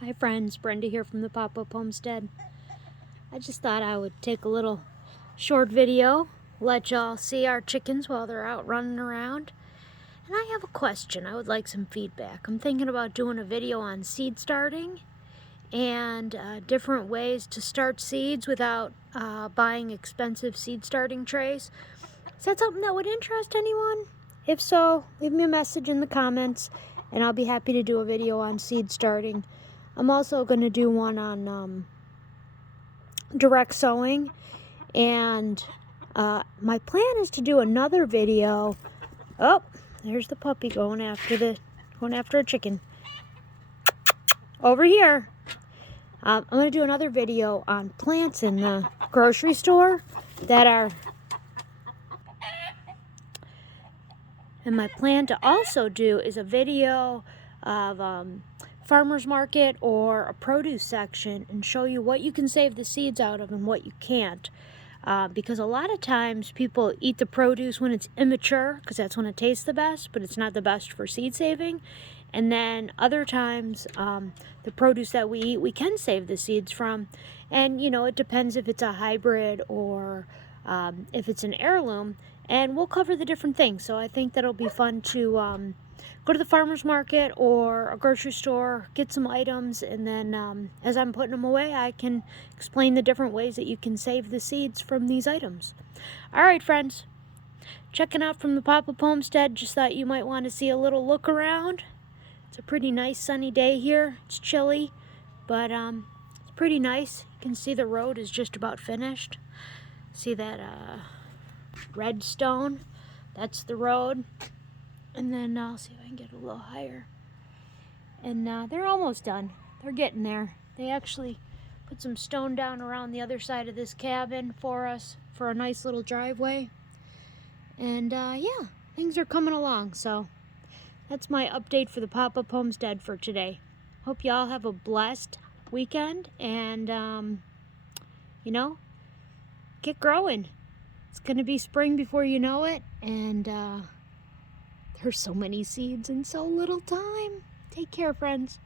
Hi friends, Brenda here from the Pop-Up Homestead. I just thought I would take a little short video, let y'all see our chickens while they're out running around. And I have a question. I would like some feedback. I'm thinking about doing a video on seed starting and different ways to start seeds without buying expensive seed starting trays. Is that something that would interest anyone? If so, leave me a message in the comments and I'll be happy to do a video on seed starting. I'm also going to do one on direct sowing, and my plan is to do another video. Oh, there's the puppy going after a chicken. Over here. I'm going to do another video on plants in the grocery store that are. And my plan to also do is a video of farmer's market or a produce section and show you what you can save the seeds out of and what you can't. Because a lot of times people eat the produce when it's immature because that's when it tastes the best, but it's not the best for seed saving. And then other times the produce that we eat, we can save the seeds from. And you know, it depends if it's a hybrid or if it's an heirloom. And we'll cover the different things. So I think that'll be fun to go to the farmer's market or a grocery store, get some items, and then as I'm putting them away, I can explain the different ways that you can save the seeds from these items. All right, friends, checking out from the Pop-Up Homestead. Just thought you might want to see a little look around. It's a pretty nice sunny day here. It's chilly, but it's pretty nice. You can see the road is just about finished. See that red stone? That's the road. And then I'll see if I can get a little higher. And they're almost done. They're getting there. They actually put some stone down around the other side of this cabin for us for a nice little driveway. And yeah, things are coming along. So that's my update for the Pop-Up Homestead for today. Hope y'all have a blessed weekend and you know, get growing. It's going to be spring before you know it, and there's so many seeds in so little time. Take care, friends.